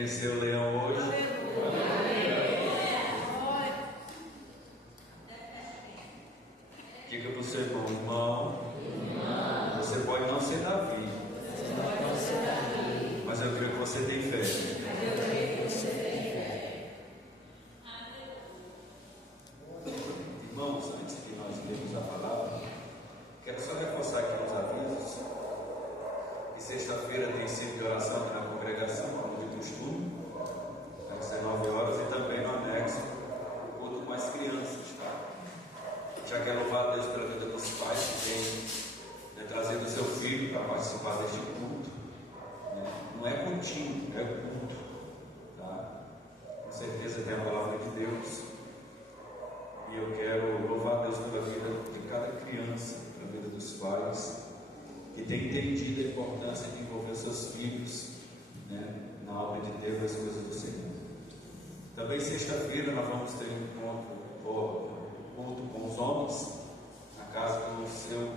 vencer o leão hoje? Diga para o seu irmão, você pode não ser Davi, mas eu creio que você tem fé. Irmãos, antes que nós lemos a palavra, quero só reforçar aqui os avisos. E sexta-feira tem sido de oração aqui na congregação, como de costume, às 19 horas, e também no anexo, o culto com as crianças, tá? Já quero louvar a Deus pela vida dos pais que têm trazido o seu filho para participar deste culto. Não é contínuo, é culto, tá? Com certeza tem a palavra de Deus. E eu quero louvar a Deus pela vida de cada criança, pela vida dos pais, que tem entendido a importância de envolver seus filhos, na obra de Deus e as coisas do Senhor. Também sexta-feira nós vamos ter um culto com os homens, na casa do seu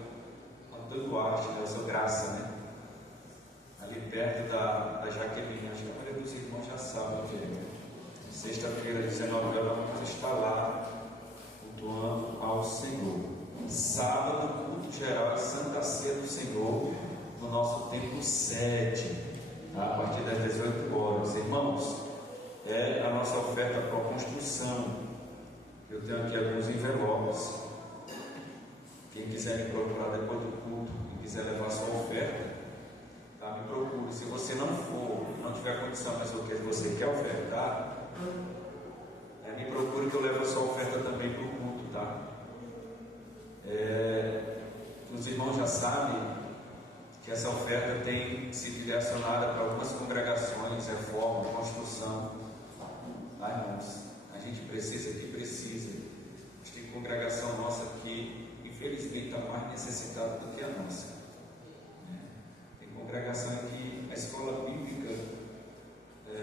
Antônio Duarte, o seu Graça, ali perto da Jaqueline. Acho que a maioria dos irmãos já sabe o que é. Sexta-feira, 19 horas, vamos estar lá cultuando ao Senhor. Sábado, culto geral e Santa Ceia do Senhor, no nosso templo sede, a partir das 18 horas. Irmãos, é a nossa oferta para a construção. Eu tenho aqui alguns envelopes. Quem quiser me procurar depois do culto, quem quiser levar sua oferta, tá? Me procure. Se você não tiver condição, mas o que você quer ofertar, me procure que eu levo a sua oferta também para o culto, tá? Os irmãos já sabem que essa oferta tem sido direcionada para algumas congregações, reforma, construção, tá, irmãos? A gente precisa. Mas tem congregação nossa que infelizmente está mais necessitada do que a nossa, Tem congregação que a escola bíblica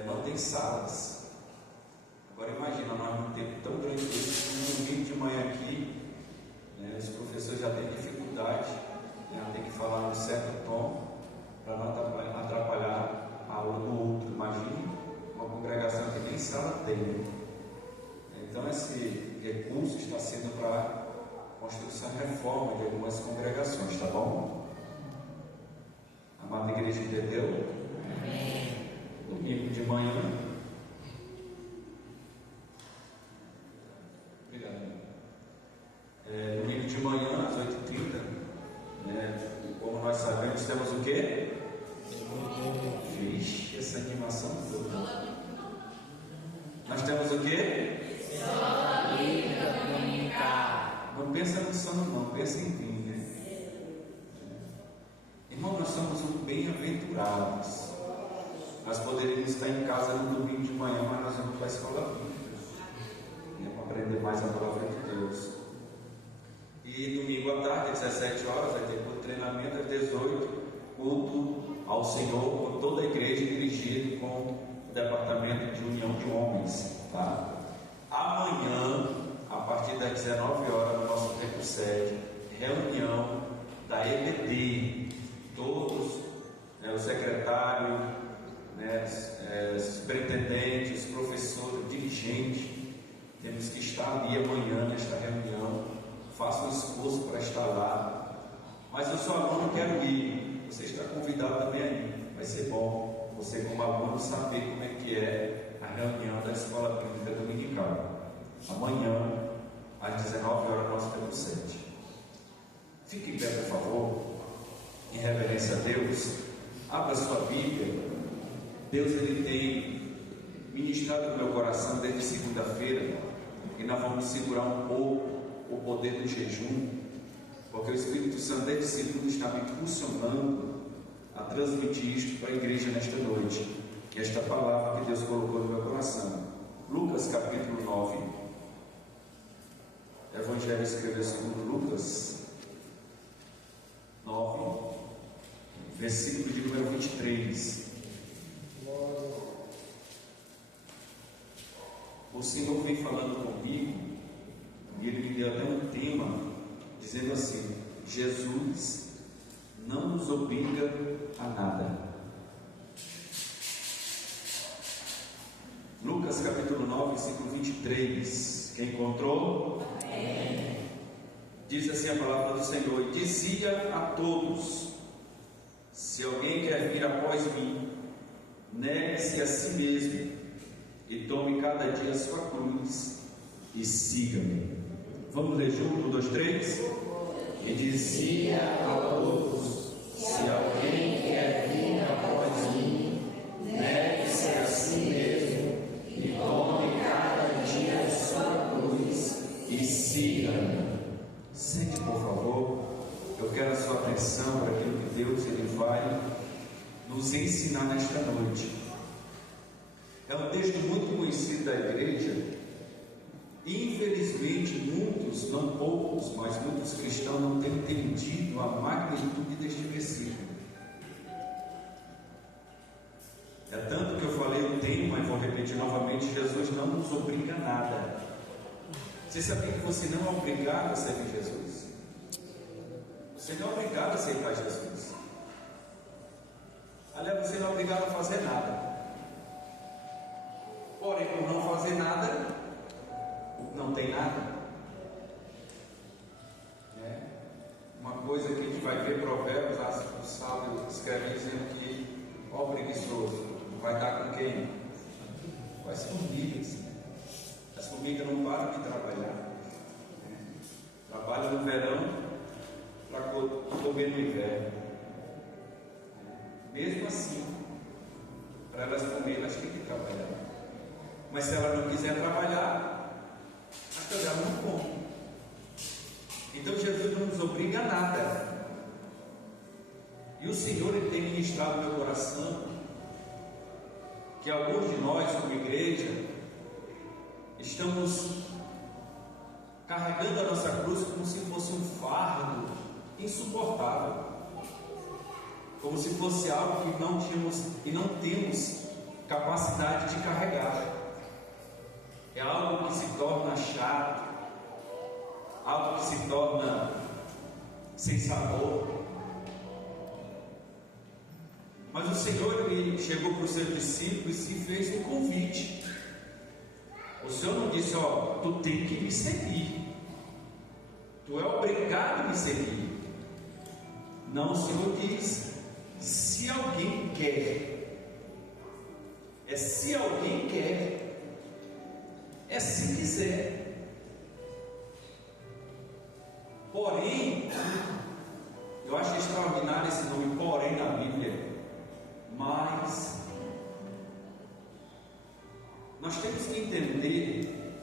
não tem salas. Agora imagina, nós num tempo tão grande desse, um domingo de manhã aqui, os professores já têm dificuldade, tem que falar num certo tom para não atrapalhar a aula do outro. Imagina uma congregação que nem sala tem. Então esse recurso está sendo para construção e reforma de algumas congregações, tá bom? Amada igreja, entendeu? Domingo de manhã. Obrigado. Domingo de manhã, às 8h30, como nós sabemos, temos o quê? Vixe, essa animação toda. Nós temos o quê? Escola Bíblica Dominical. Não pensa no sono não, pensa em mim, Irmão, nós somos bem-aventurados. Nós poderíamos estar em casa no domingo de manhã, mas nós vamos para a escola bíblica, para aprender mais a palavra de Deus. E domingo à tarde, às 17 horas, vai ter o treinamento, às 18, culto ao Senhor com toda a igreja, dirigido com o departamento de união de homens, tá? Amanhã, a partir das 19 horas, no nosso templo sede, reunião da EBD, todos, o secretário, superintendentes, professores, dirigentes, temos que estar ali amanhã nesta reunião. Faça um esforço para estar lá. Mas eu sou aluno, quero ir. Você está convidado também a ir. Vai ser bom você, como aluno, saber como é que é a reunião da Escola Bíblica Dominical. Amanhã, às 19 horas, nós temos 7. Fique em pé, por favor, em reverência a Deus. Abra sua Bíblia. Deus, Ele tem ministrado no meu coração desde segunda-feira, e nós vamos segurar um pouco o poder do jejum, porque o Espírito Santo desde segunda está me impulsionando a transmitir isto para a igreja nesta noite, que é esta palavra que Deus colocou no meu coração. Lucas capítulo 9. Evangelho escreveu segundo Lucas 9, versículo de número 23. O Senhor vem falando comigo, e Ele me deu até um tema, dizendo assim: Jesus não nos obriga a nada. 19, versículo 23. Quem encontrou? Amém. Diz assim a palavra do Senhor: e dizia a todos: se alguém quer vir após mim, negue-se a si mesmo e tome cada dia a sua cruz e siga-me. Vamos ler junto? 1, 2, 3. E dizia a todos: se alguém quer vir após mim, negue-se a si mesmo e tome cada dia a sua cruz e siga-me. Sente, por favor. Eu quero a sua atenção para aquilo que Deus ele vai nos ensinar nesta noite. É um texto muito conhecido da igreja. Infelizmente, muitos, não poucos, mas muitos cristãos não têm entendido a magnitude deste versículo. É tanto que eu falei o tema, mas vou repetir novamente: Jesus não nos obriga a nada. Você sabia que você não é obrigado a servir Jesus? Você não é obrigado a aceitar Jesus. Aliás, você não é obrigado a fazer nada. Porém, por não fazer nada, não tem nada. Uma coisa que a gente vai ver, Provérbios, o sábio escreve dizendo que ó preguiçoso, vai dar com quem? Com as formigas. As formigas não param de trabalhar. Trabalham no verão para comer no inverno. Mesmo assim, para elas comer, elas têm que trabalhar. Mas se ela não quiser trabalhar, então ela não come. Então Jesus não nos obriga a nada. E o Senhor ele tem ministrado no meu coração que alguns de nós, como igreja, estamos carregando a nossa cruz como se fosse um fardo insuportável, como se fosse algo que não tínhamos e não temos capacidade de carregar. É algo que se torna chato, algo que se torna sem sabor. Mas o Senhor ele chegou para os seus discípulos e fez um convite. O Senhor não disse: ó, tu tem que me seguir, tu é obrigado a me seguir. Não, o Senhor diz: se alguém quer. É se alguém quer. É se quiser. Porém, eu acho extraordinário esse nome porém na Bíblia. Mas nós temos que entender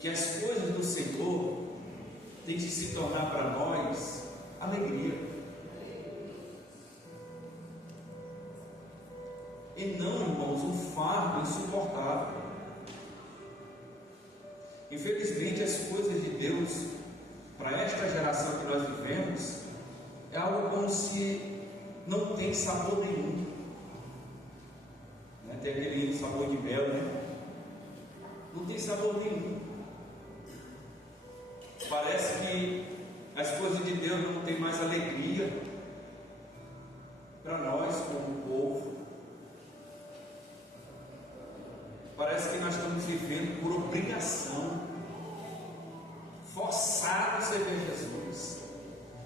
que as coisas do Senhor têm que se tornar para nós alegria, e não, irmãos, um fardo insuportável. Infelizmente, as coisas de Deus para esta geração que nós vivemos é algo como se não tem sabor nenhum. Tem aquele sabor de mel, né? Não tem sabor nenhum. Parece que as coisas de Deus não tem mais alegria para nós como povo. Parece que nós estamos vivendo por obrigação, forçado a servir Jesus.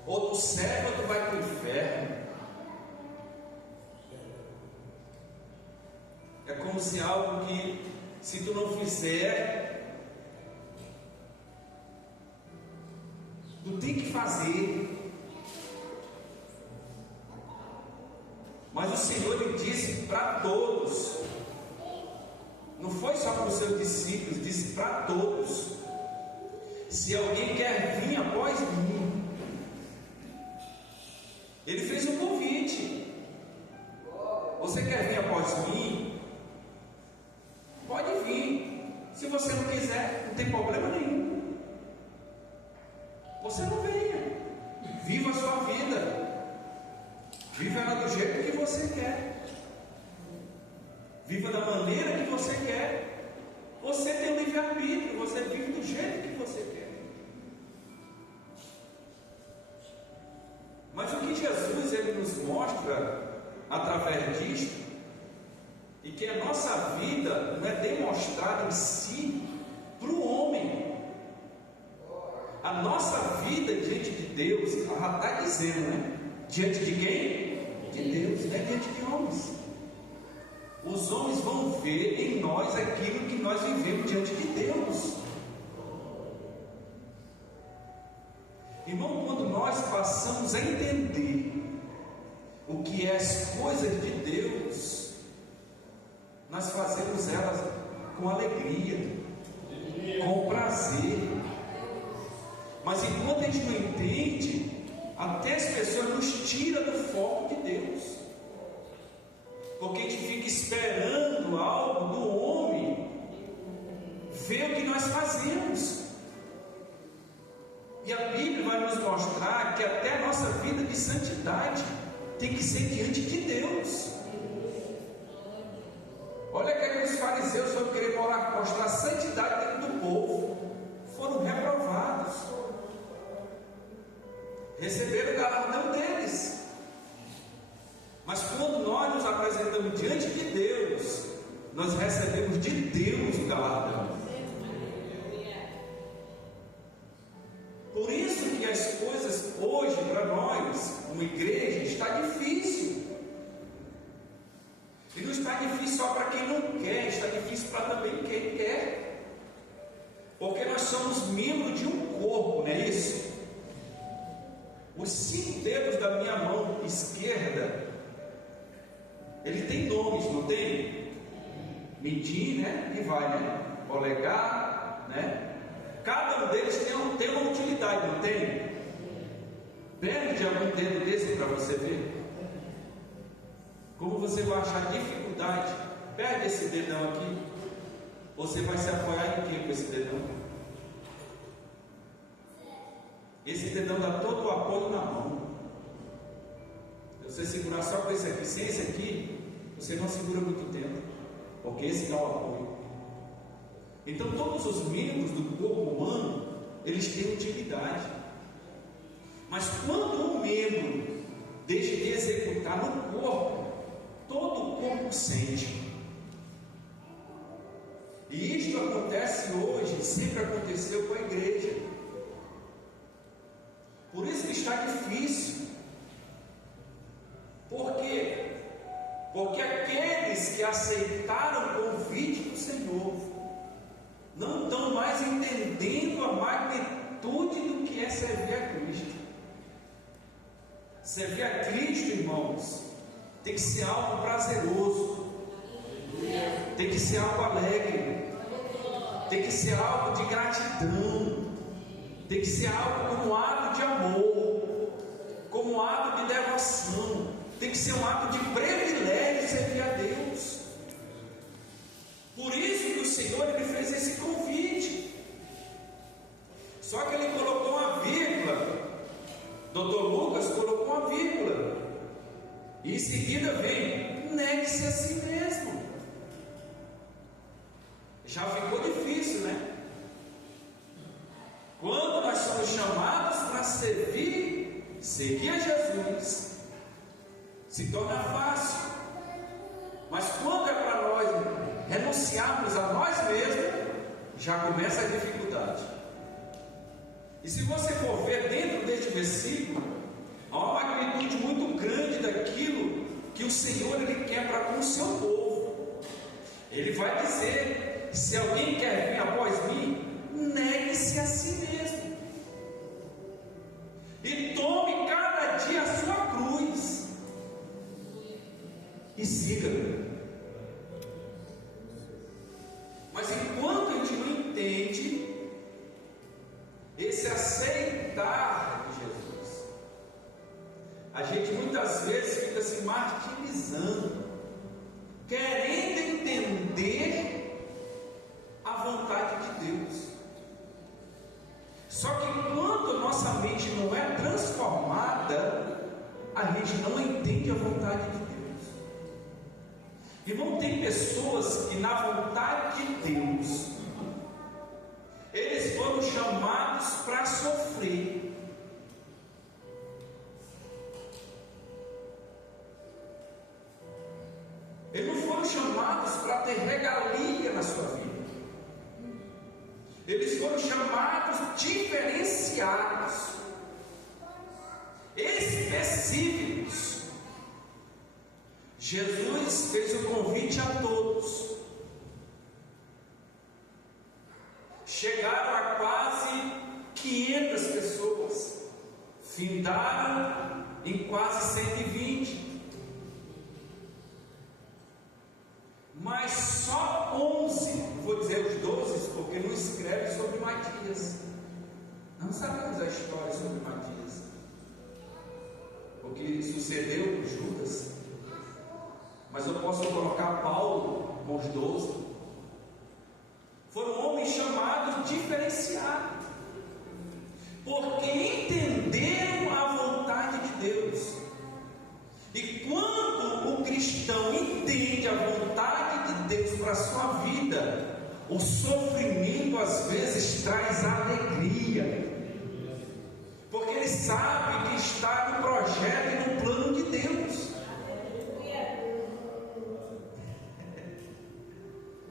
Ou tu serve ou tu vai para o inferno. É como se algo que, se tu não fizer, tu tem que fazer. Mas o Senhor lhe disse para todos, não foi só para os seus discípulos, disse para todos: se alguém quer vir após mim. Ele fez um convite: você quer vir após mim? Pode vir. Se você não quiser, não tem problema nenhum. Você não venha. Viva a sua vida. Viva ela do jeito que você quer. Viva da maneira que você quer. Você tem o livre-arbítrio. Você vive do jeito que você quer. Mas o que Jesus ele nos mostra através disto, e que a nossa vida não é demonstrada em si para o homem. A nossa vida diante de Deus, ela está dizendo, né? Diante de quem? De Deus, não é diante de homens. Os homens vão ver em nós aquilo que nós vivemos diante de Deus. Irmão, quando nós passamos a entender o que é as coisas de Deus, nós fazemos elas com alegria, com prazer. Mas enquanto a gente não entende, até as pessoas nos tiram do foco de Deus, porque a gente fica esperando algo do homem ver o que nós fazemos. E a Bíblia vai nos mostrar que até a nossa vida de santidade tem que ser diante de Deus. Olha que os fariseus foram querer mostrar santidade dentro do povo, foram reprovados, receberam o galardão deles. Mas quando nós nos apresentamos diante de Deus, nós recebemos de Deus o galardão. Por isso que as coisas hoje para nós, como igreja, está difícil. E não está difícil só para quem não quer, está difícil para também quem quer. Porque nós somos membros de um corpo, não é isso? Os 5 dedos da minha mão esquerda, ele tem nomes, não tem? Medir, né? E vai, né? Polegar, né? Cada um deles tem uma utilidade, não tem? Perde algum dedo desse para você ver. Como você vai achar dificuldade, perde esse dedão aqui. Você vai se apoiar em quê com esse dedão? Esse dedão dá todo o apoio na mão. Se você segurar só com esse aqui, sem esse aqui, você não segura muito tempo, porque esse dá o apoio. Então todos os membros do corpo humano, eles têm utilidade. Mas quando um membro deixa de executar no corpo, todo o corpo sente. E isto acontece hoje, sempre aconteceu com a igreja. Por isso que está difícil. Por quê? Porque aqueles que aceitaram o convite do Senhor não estão mais entendendo a magnitude do que é servir a Cristo. Servir a Cristo, irmãos, tem que ser algo prazeroso, tem que ser algo alegre, tem que ser algo de gratidão, tem que ser algo como um ato de amor, como um ato de devoção, tem que ser um ato de privilégio servir a Deus. Por isso que o Senhor ele fez esse convite. Só que ele colocou uma vírgula. Dr. Lucas colocou uma vírgula. E em seguida vem: negue-se a si mesmo. Já ficou difícil, né? Quando nós somos chamados para seguir a Jesus, se torna fácil. Mas quando é para nós renunciarmos a nós mesmos, já começa a dificuldade. E se você for ver dentro deste versículo, há uma magnitude muito grande daquilo que o Senhor ele quer para com o seu povo. Ele vai dizer: se alguém quer vir após mim, negue-se a si mesmo e tome cada dia a sua cruz e siga-me. Mas enquanto a gente não entende esse aceitar de Jesus, a gente muitas vezes fica se martirizando, querendo entender a vontade de Deus. Só que enquanto nossa mente não é transformada, a gente não entende a vontade de Deus. Irmão, tem pessoas que na vontade de Deus, eles foram chamados para sofrer. Eles não foram chamados para ter regalia na sua vida. Eles foram chamados diferenciados, específicos. Jesus fez o convite a todos. Chegaram a quase 500 pessoas, findaram em quase 120. Mas só 11, vou dizer os 12, porque não escreve sobre Matias. Não sabemos a história sobre Matias, porque sucedeu com Judas. Mas eu posso colocar Paulo com os 12. Foram homens chamados diferenciados, porque entenderam a vontade de Deus. E quando o cristão entende a vontade de Deus para a sua vida, o sofrimento às vezes traz alegria, porque ele sabe que está no projeto e no plano de Deus.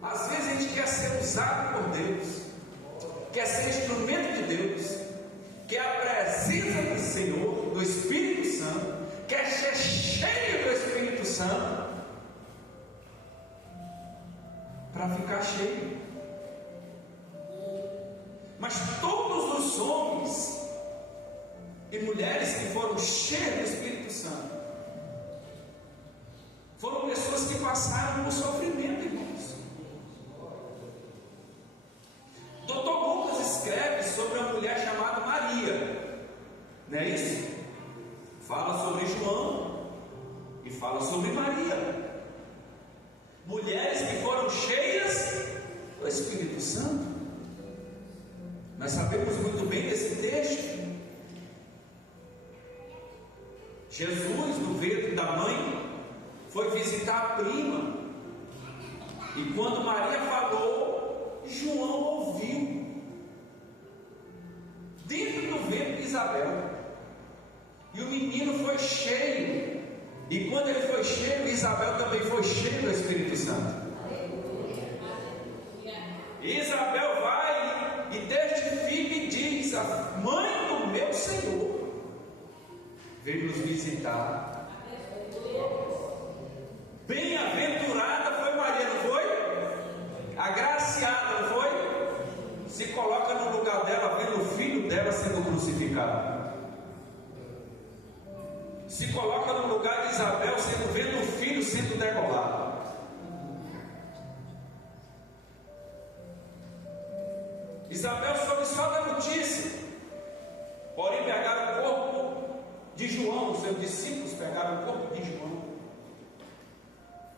Às vezes a gente quer ser usado por Deus, quer ser instrumento de Deus, quer a presença do Senhor, do Espírito Santo, quer ser cheio do Espírito Santo, para ficar cheio. Mas todos os homens e mulheres que foram cheios do Espírito Santo foram pessoas que passaram por sofrimento, irmãos. Dr. Lucas escreve sobre uma mulher chamada Maria, não é isso? Fala sobre João e fala sobre Maria, mulheres que foram cheias do Espírito Santo. Nós sabemos muito bem desse texto. Jesus, no ventre da mãe, foi visitar a prima, e quando Maria falou, João ouviu, dentro do ventre de Isabel. E o menino foi cheio, e quando ele foi cheio, Isabel também foi cheia do Espírito Santo. E Isabel vai e testifica e diz: a mãe do meu Senhor veio nos visitar. Bem-aventurada foi Maria, não foi? Agraciada, não foi? Se coloca no lugar dela, vendo o filho dela sendo crucificado. Se coloca no lugar de Isabel, vendo o filho sendo degolado. Isabel soube só da notícia, porém pegaram o corpo de João, os seus discípulos pegaram o corpo de João.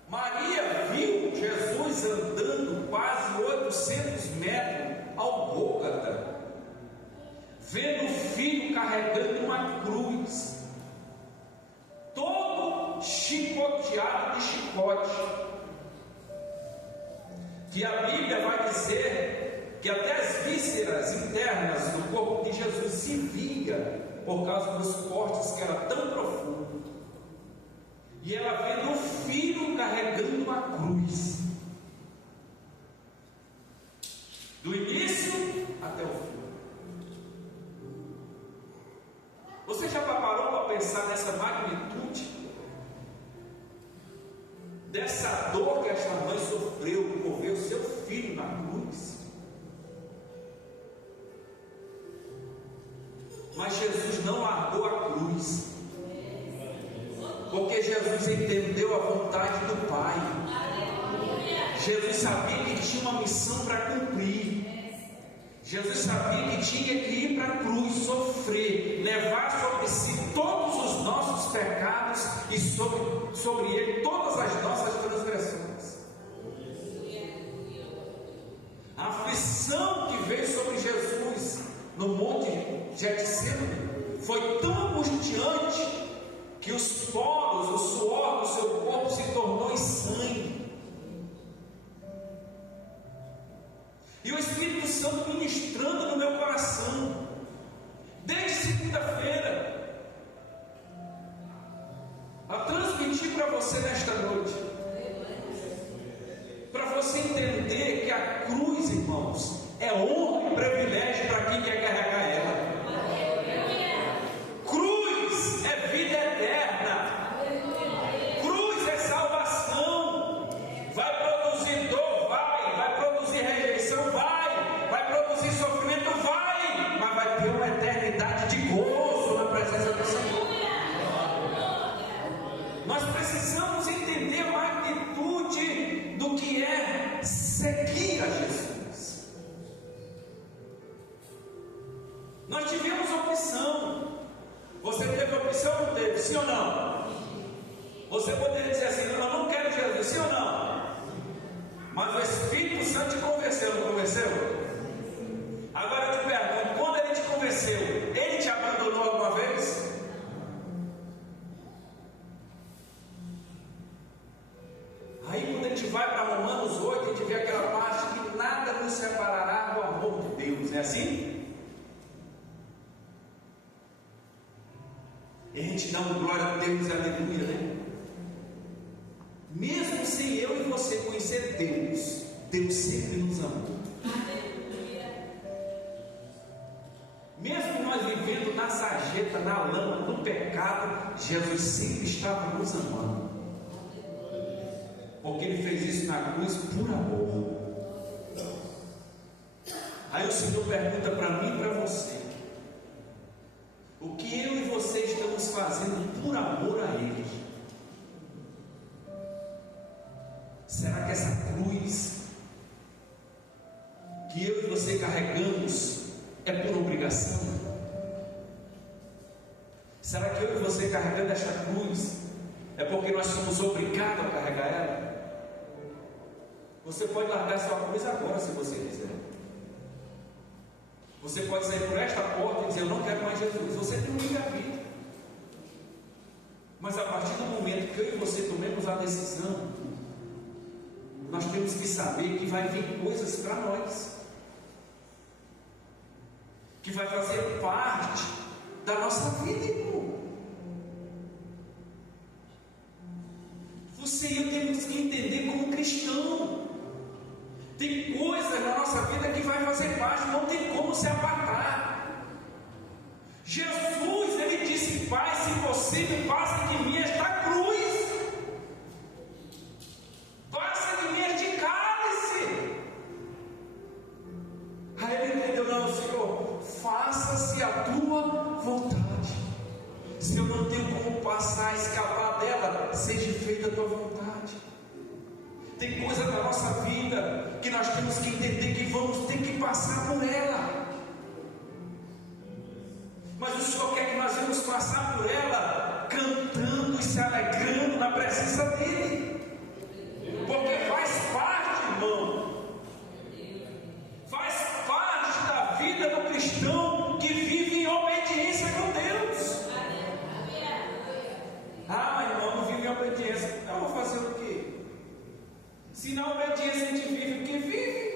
Maria viu Jesus andando quase 800 metros ao Gólgota, vendo o filho carregando uma cruz, todo chicoteado de chicote, que a Bíblia vai dizer que até as vísceras internas do corpo de Jesus se via por causa dos cortes, que era tão profundo. E ela vendo o filho carregando uma cruz, do início até o fim. Você já parou para pensar nessa magnitude, dessa dor que esta mãe sofreu por ver o seu filho na cruz? Mas Jesus não largou a cruz, porque Jesus entendeu a vontade do Pai. Jesus sabia que tinha uma missão para cumprir. Jesus sabia que tinha que ir para a cruz, sofrer, levar sobre si todos os nossos pecados e sobre ele todas as nossas transgressões. A aflição que veio sobre Jesus no monte Getsemane foi tão angustiante que os poros, o suor do seu corpo se tornou em sangue. E o Espírito Santo ministrando no meu coração, desde segunda-feira, a transmitir para você nesta noite, você entender que a cruz, irmãos, é honra e privilégio para quem quer carregar ela. Cruz é vida eterna. Cruz é salvação. Vai produzir dor, vai produzir rejeição, vai produzir sofrimento, mas vai ter uma eternidade de gozo na presença do Senhor. Nós precisamos entender a magnitude do que é seguir a Jesus. Nós tivemos opção. Você teve opção ou não teve? Sim ou não? Você poderia dizer assim: eu não quero Jesus, sim ou não? Mas o Espírito Santo te convenceu, não convenceu? Agora eu te pergunto: quando ele te convenceu, ele te abandonou alguma vez? Aí quando a gente vai para Romanos 8, a gente vê aquela parte que nada nos separará do amor de Deus, não é assim? E a gente dá uma glória a Deus, aleluia, né? Mesmo sem eu e você conhecer Deus, Deus sempre nos amou. Mesmo nós vivendo na sarjeta, na lama, no pecado, Jesus sempre estava nos amando. Porque Ele fez isso na cruz por amor. Aí o Senhor pergunta para mim e para você: o que eu e você estamos fazendo por amor a Ele? Será que essa cruz que eu e você carregamos é por obrigação? Será que eu e você carregando esta cruz é porque nós somos obrigados a carregar ela? Você pode largar sua cruz agora, se você quiser. Você pode sair por esta porta e dizer: eu não quero mais Jesus. Você tem um livre-arbítrio. Mas a partir do momento que eu e você tomemos a decisão, nós temos que saber que vai vir coisas para nós, que vai fazer parte da nossa vida, irmão. Você e eu temos que entender como cristão. Tem coisas na nossa vida que vai fazer parte, não tem como se apartar. Jesus, Ele disse: Pai, se possível, passa de mim esta cruz, passa de mim este cálice. Aí Ele entendeu: não, Senhor, faça-se a tua vontade. Se eu não tenho como passar, escapar dela, seja feita a tua vontade. Tem coisa na nossa vida que nós temos que entender que vamos ter que passar por ela. Mas o Senhor quer que nós vamos passar por ela cantando e se alegrando na presença dEle. Porque faz parte, irmão. Faz parte da vida do cristão que vive em obediência com Deus. Ah, mas irmão, não vive em obediência. Então eu vou fazer o quê? Se na obediência a gente vive o que vive.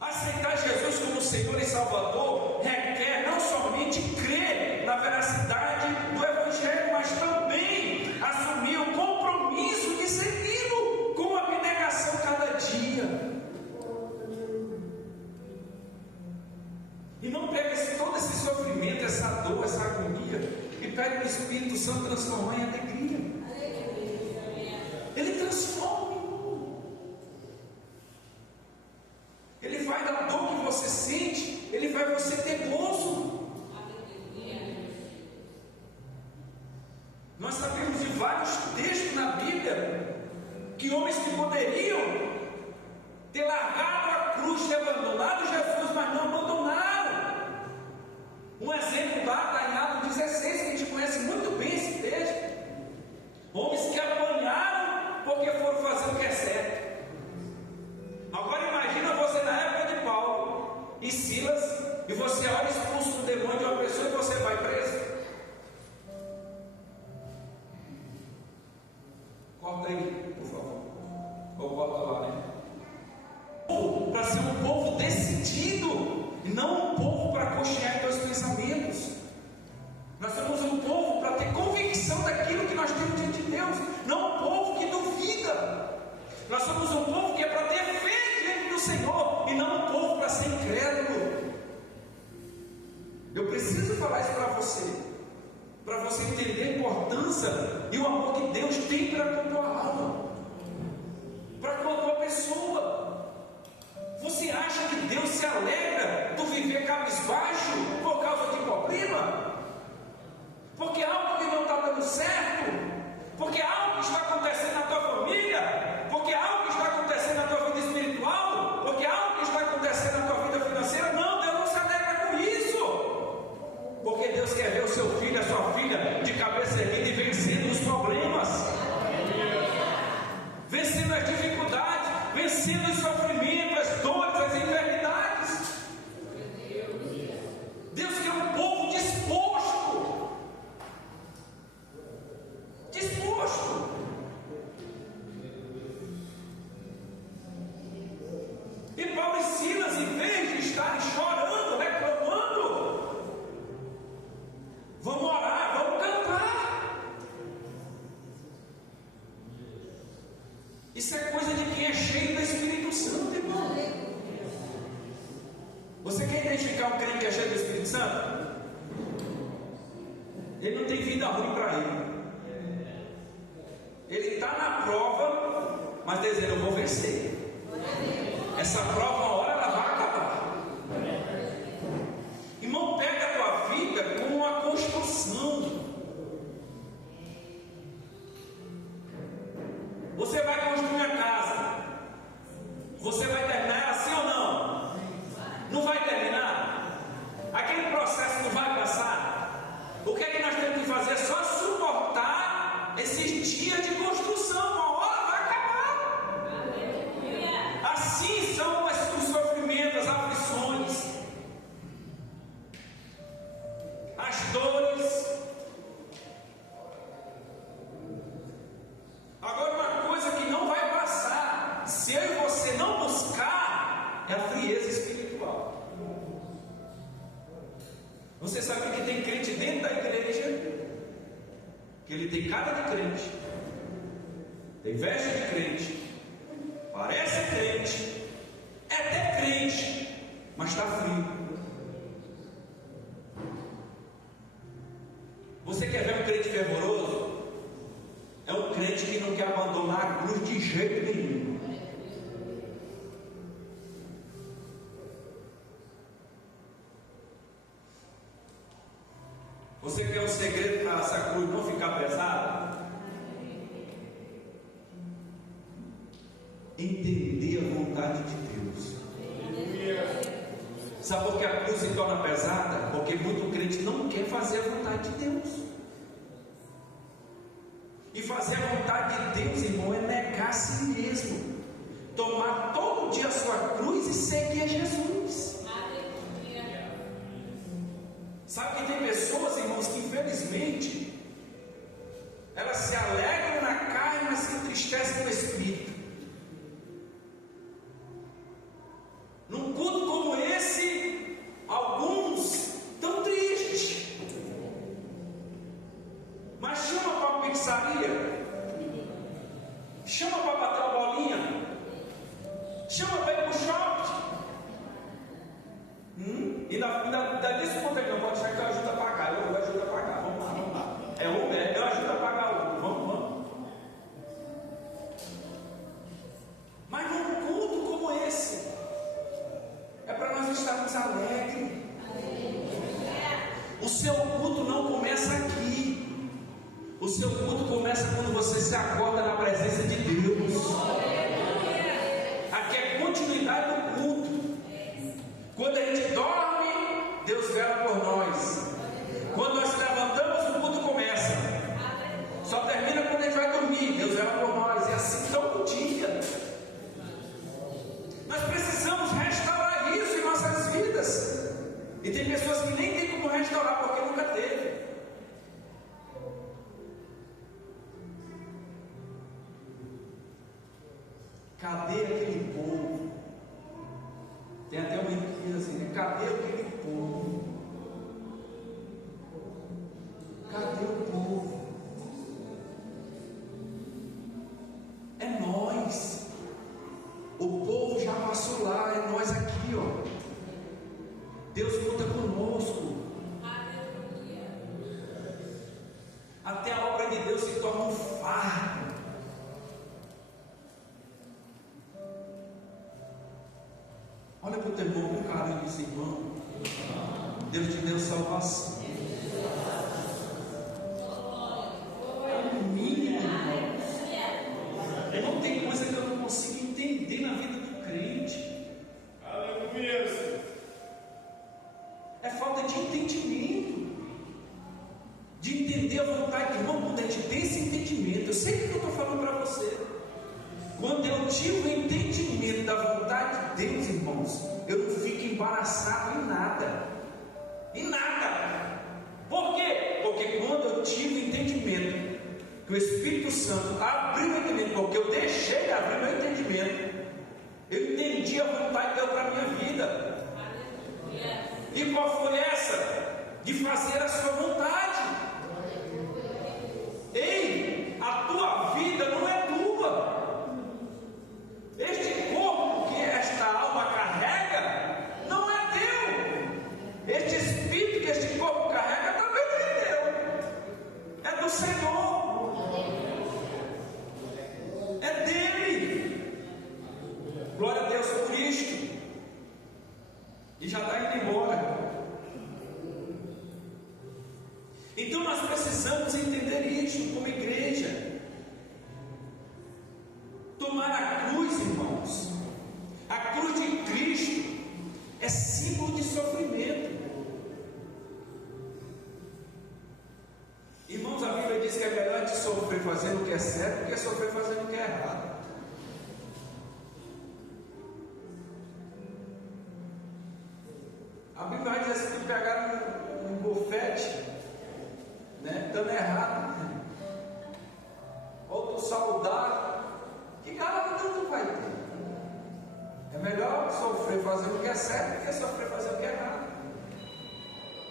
Aceitar Jesus como Senhor e Salvador requer não somente crer na veracidade do Evangelho, mas também assumir o compromisso de segui-lo com abnegação cada dia. E não pega todo esse sofrimento, essa dor, essa agonia, e pede o Espírito Santo transformar em alegria. Ele transforma. Ele faz da dor que você sente, Ele faz você ter gozo. Nós sabemos de vários textos na Bíblia que homens que poderiam ter largado a cruz, ter abandonado Jesus, mas não abandonaram. Um exemplo dado em Atos 16, que a gente conhece muito bem esse texto. Homens que apanharam porque foram fazer o que é certo. Agora imagina você na época de Paulo e Silas, e você olha expulso do demônio de uma pessoa e você vai preso. Corta aí, por favor. Ou corta lá, né? Para ser um povo decidido, e não um povo para cochear teus pensamentos. Nós somos um povo para ter convicção daquilo que nós temos Eu preciso falar isso para você entender a importância e o amor que Deus tem para a tua alma, para a tua pessoa. Você acha que Deus se alegra tu viver cabisbaixo por causa de problema? Porque algo que não está dando certo? Porque algo que está acontecendo na tua família? Porque algo que está acontecendo na tua vida espiritual? Porque algo que está acontecendo na tua vida financeira? Não, Deus não se alegra com isso. Porque Deus quer ver o seu filho, a sua filha de cabeça erguida e vencendo os problemas, vencendo as dificuldades, vencendo os sofrimentos, as dores, as enfermidades. Deus quer um povo disposto. E Paulo e Silas, em vez de estarem chorando, reclamando, vamos orar, vamos cantar. Isso é coisa de quem é cheio do Espírito Santo, irmão. Você quer identificar um crente que é cheio do Espírito Santo? Ele não tem vida ruim para ele. Ele está na prova, mas dizendo: eu vou vencer. Essa prova, uma hora ela vai acabar. Irmão, pega a tua vida como uma construção. Você vai construir uma casa. Você vai terminar ela sim ou não? Não vai terminar? Aquele processo não vai passar? O que é que nós temos que fazer? É só suportar esses dias de construção. Uma hora vai acabar. Assim são os sofrimentos, as aflições, as dores. Agora, uma coisa que não vai passar, se eu e você não buscar, é a frieza espiritual. Você sabe que tem crente dentro da igreja, que ele tem cara de crente, tem veste de crente, parece crente, é até crente, mas está frio. Você quer ver um crente fervoroso? É um crente que não quer abandonar a cruz de jeito nenhum. Você quer um segredo para essa cruz não ficar pesada? Entender a vontade de Deus. Sabe por que a cruz se torna pesada? Porque muito crente não quer fazer a vontade de Deus. E fazer a vontade de Deus, irmão, é negar a si mesmo, tomar todo dia a sua cruz e seguir a Jesus. Sabe que tem pessoas, irmãos, que infelizmente elas se alegram na carne, mas se entristecem no espírito. Num culto como esse, alguns estão tristes, mas chama para uma pizzaria, chama para bater uma bolinha, chama para ir para o shopping. E ainda disse quanto é que não pode deixar que eu ajudo a pagar. Eu ajudo a pagar, vamos lá. É Uber, eu ajudo a pagar o vamos. Mas num culto como esse, é para nós estarmos alegres. O seu culto não começa aqui. O seu culto começa quando você se acorda na presença de Deus. Aqui é continuidade do culto. Quando a gente dorme, Deus vela por nós. Quando nós levantamos, o culto começa. Só termina quando a gente vai dormir. Deus vela por nós. E assim todo dia. Nós precisamos restaurar isso em nossas vidas. E tem pessoas que nem tem como restaurar porque nunca teve. Cadê aquele povo? Tem até um hino que diz assim, né? Cadê aquele povo? Cadê o povo? É nós. O povo já passou lá, é nós aqui, ó. Deus conta conosco. teu irmão com carinho e diz: irmão, Deus te deu salvação. É o mínimo, irmão. Não tem coisa que eu não consigo entender na vida do crente. Aleluia. É falta de entendimento, de entender a vontade de irmão. Quando a gente tem esse entendimento, eu sei o que eu estou falando para você. Quando eu tive o entendimento da vontade de Deus, irmãos, eu não fico embaraçado em nada. Em nada. Por quê? Porque quando eu tive o entendimento que o Espírito Santo abriu o entendimento, porque eu deixei de abrir meu entendimento, eu entendi a vontade de Deus para a minha vida. E qual foi essa? De fazer a sua vontade. Ei, a tua vida não é tua. Este corpo que esta alma carrega não é teu. Este espírito que este corpo carrega também não é teu. É do Senhor. É dele. Glória a Deus por isto. E já está indo embora. Então nós precisamos entender isso como igreja. Tomar a cruz, irmãos. A cruz de Cristo é símbolo de sofrimento. Irmãos, a Bíblia diz que é melhor de sofrer fazendo o que é certo do que sofrer fazendo o que é errado. A Bíblia vai dizer assim: que pegaram um bofete, né, dando errado, ou tu saudar, que cara tanto vai ter? É melhor sofrer fazendo o que é certo do que sofrer fazendo o que é errado.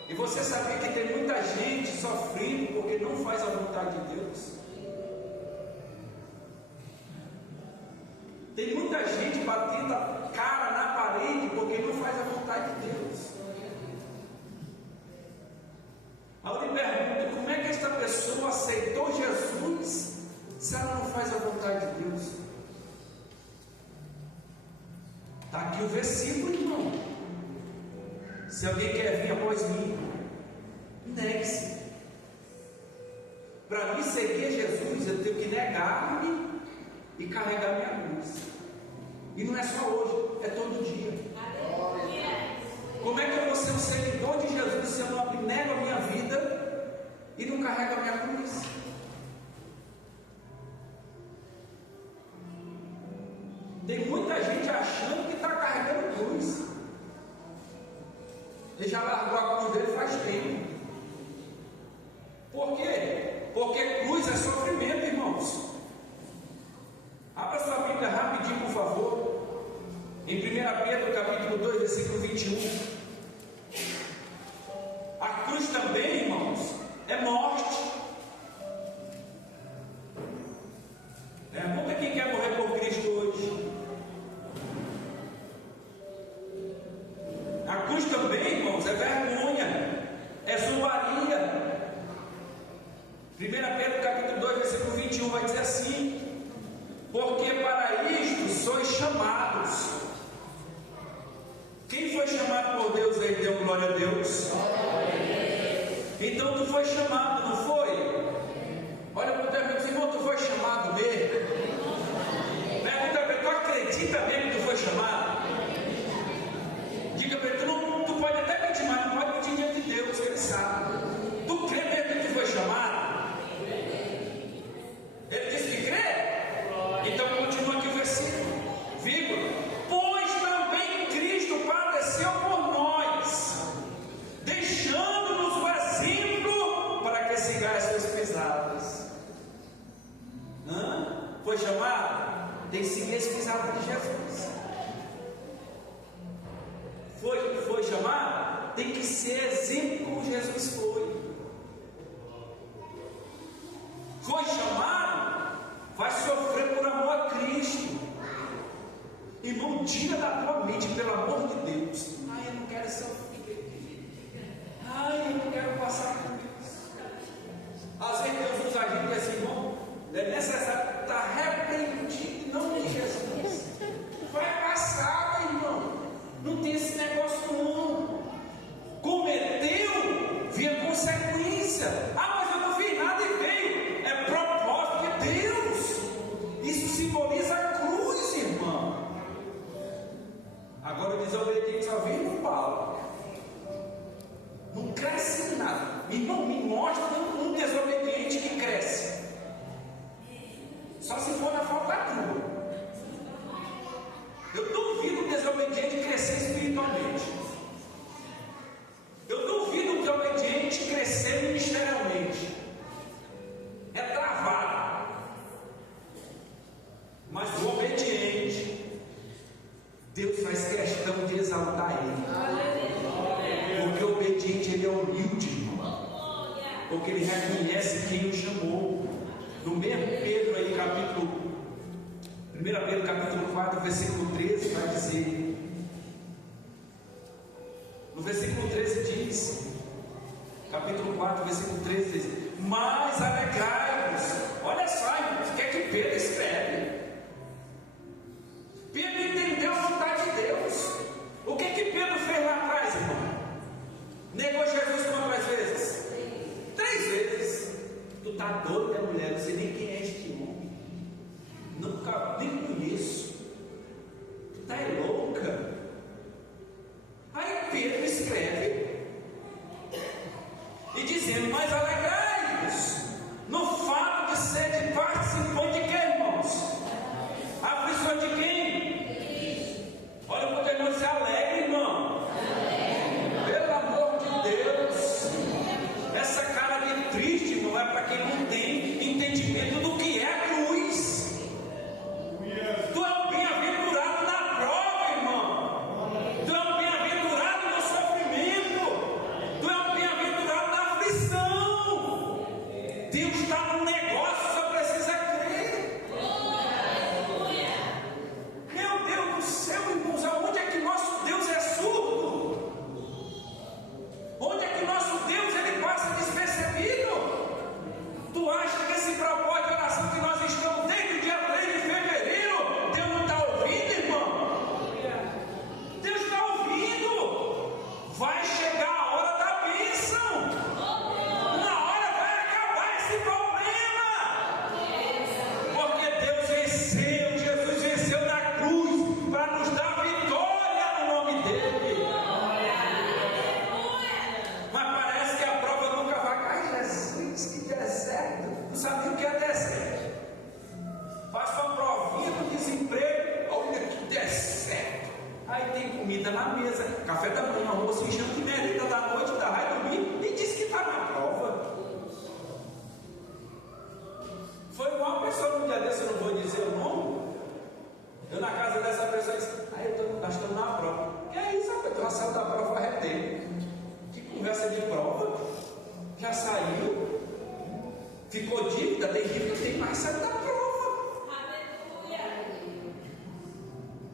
E você sabia que tem muita gente sofrendo porque não faz a vontade de Deus? Tem muita gente batendo a cara na parede porque não faz a vontade de Deus. Aí eu lhe pergunto: como é que esta pessoa aceitou Jesus se ela não faz a vontade de Deus? Está aqui o versículo, irmão. Se alguém quer vir após mim, negue-se. Para me seguir Jesus, eu tenho que negar-me e carregar minha cruz. E não é só hoje, é todo dia. Como é que eu vou ser um seguidor de Jesus se eu não abnego a minha vida e não carrego a minha cruz? Tem muita gente achando que está carregando cruz. Ele já largou a cruz dele faz tempo. Por quê? Porque cruz é sofrimento, irmãos. Abra sua Bíblia rapidinho, por favor. Em 1 Pedro capítulo 2, versículo 21. A cruz também, irmãos, é morte. Pergunta quem quer morrer por Cristo hoje. A cruz também, irmãos, é vergonha, é zombaria. 1 Pedro capítulo 2, versículo 21 vai dizer assim: porque para isto sois chamados. Quem foi chamado por Deus aí, deu glória a Deus? Então tu foi chamado, não foi? Olha para o teu amigo: irmão, tu foi chamado mesmo? Pergunta para ele: tu acredita mesmo que tu foi chamado? Diga para ele: tu pode até mentir, mas não pode mentir diante de Deus, ele sabe. Tu crê mesmo que tu foi chamado? Ele disse que crê? Então continua aqui o versículo, vírgula: pois também Cristo padeceu por nós, deixando-nos o exemplo para que sigais suas pisadas. Foi chamado? Tem que seguir as pisadas de Jesus. Foi chamado? Tem que ser exemplo como Jesus foi. Foi chamado? Vai sofrer por amor a Cristo. Irmão, tira da tua mente, pelo amor de Deus: ai, eu não quero sofrer. Ai, eu não quero passar por isso. Às vezes Deus usa a gente assim: irmão, é necessário estar repreendido em nome de Jesus. Vai passar, meu irmão. Não tem mostra um desobediente que cresce. Só se for na falcatrua. Eu duvido o desobediente crescer espiritualmente. Eu duvido o desobediente crescer ministerialmente. É travado. Mas o obediente, Deus faz questão de exaltar ele. Porque o obediente, ele é humilde, irmão. Porque ele reconhece quem o chamou. No mesmo Pedro aí, capítulo 1 Pedro capítulo 4, versículo 13, vai dizer. No versículo 13 diz, capítulo 4, versículo 13 diz: mas alegrai-vos. Olha só, irmãos, o que é que Pedro escreve? Pedro entendeu a vontade de Deus. O que é que Pedro fez lá atrás, irmão? Negou Jesus quantas vezes? 3 vezes. Tu está doida, mulher? Não sei nem quem é este homem. Nunca nem conheço. Tu está louca? Aí Pedro escreve e dizendo: mas alegrai-vos no fato de ser de participante de quem, irmãos? A aflição de quem? Olha para o teu irmão, se alegre, irmão. Pelo amor de Deus. Essa cara de triste, irmão, é para quem não tem entendimento do que é a cruz. Tu é um bem-aventurado na prova, irmão. Tu é um bem-aventurado no sofrimento. Tu é um bem-aventurado na aflição. Deus está no negócio, só precisa crer. Meu Deus do céu, irmãos, aonde é que nosso Deus é surdo? Onde é que nosso Deus ele passa despercebido? Tu acha que esse propósito de oração que nós estamos desde o dia 3 de fevereiro, Deus não está ouvindo, irmão? Deus está ouvindo. Vai chegar a hora da bênção. Uma hora vai acabar esse problema. Porque Deus venceu, Jesus venceu na cruz para nos dar vitória no nome dele. Mas parece que a prova nunca vai cair. Jesus, que deserto. Não sabe o que é deserto. Faz uma provinha do desemprego. Olha que deserto. Aí tem comida na mesa, café da manhã, almoço, janta e merenda da noite, vai dormir e diz que está na prova. Foi uma pessoa num dia desse, eu não vou dizer o nome. Eu na casa dessa pessoa disse: nós estamos na prova. Que é isso, rapaz? Tu já saiu da prova há tempo. Que conversa de prova? Já saiu? Ficou dívida? Tem dívida, tem mais, saiu da prova.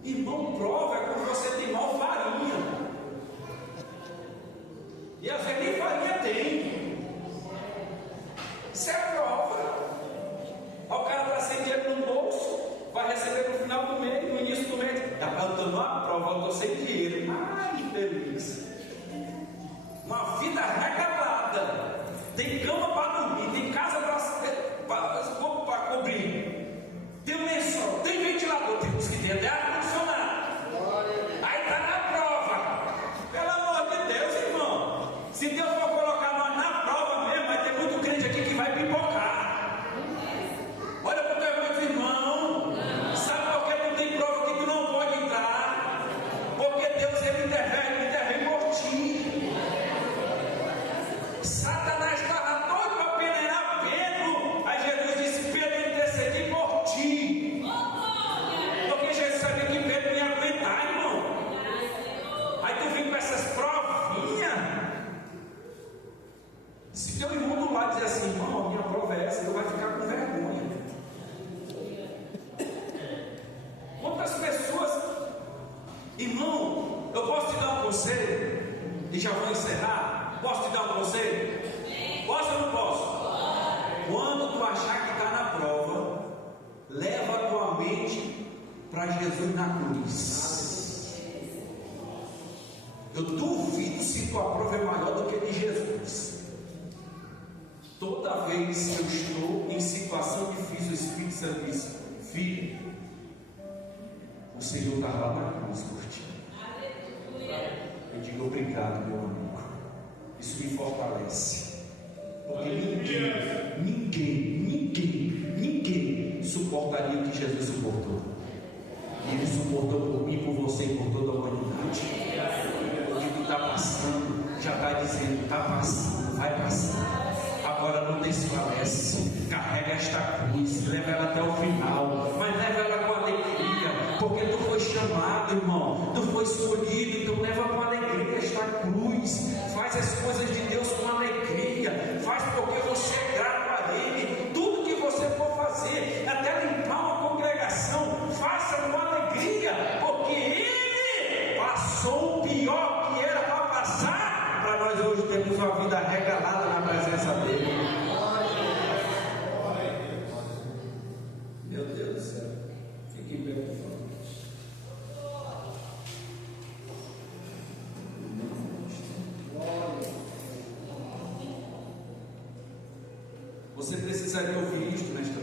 Irmão, prova é quando você tem mal farinha. E às vezes nem farinha tem. Isso é prova. O cara está sem dinheiro no bolso, vai receber no final do mês, no início do mês. Eu estou numa prova, eu estou sem dinheiro. Ai, feliz. Uma vida regalada. Tem cama para dormir, tem casa para cobrir, tem um lençol, tem ventilador, tem uns que tem até ar-condicionado. Aí está na prova. Pelo amor de Deus, irmão. Se Deus for colocar nós na prova mesmo, vai ter muito crente aqui que vai pipocar. Olha para o teu irmão e diz: irmão, sabe por que não tem prova que tu não pode entrar? Porque Deus ele intervém por ti. Satanás estava doido para peneirar Pedro. Aí Jesus disse: Pedro, intercedi por ti. Porque Jesus sabia que Pedro não ia aguentar, irmão. Aí tu vem com essas provinhas. Se teu irmão do lado dizer assim: irmão, a minha prova é essa, tu vai ficar com vergonha. Quantas pessoas, irmão, eu posso te dar um conselho? E já vou encerrar. Posso te dar um conselho? Posso ou não posso? Quando tu achar que está na prova, leva a tua mente para Jesus na cruz. Eu duvido se tua prova é maior do que a de Jesus. Toda vez que eu estou em situação difícil, o Espírito Santo diz: filho, o Senhor está lá na cruz por ti. Eu digo: obrigado, meu amigo. Isso me fortalece. Porque ninguém suportaria o que Jesus suportou. E Ele suportou por mim, por você e por toda a humanidade. O que tu está passando, já está dizendo, está passando, vai passar. Agora não desfalece, carrega esta cruz, leva ela até o final, mas leva ela com alegria, porque tu foi chamado, irmão, tu foi escolhido, então leva com alegria esta cruz, faz as coisas de Deus com alegria, faz porque você é grato a Ele, tudo que você for fazer, até limpar uma congregação, faça com alegria, porque Ele passou o pior que era para passar, para nós hoje termos uma vida regalada na presença dEle. Meu Deus do céu, fique em pé, por favor. Você precisaria ouvir isto nesta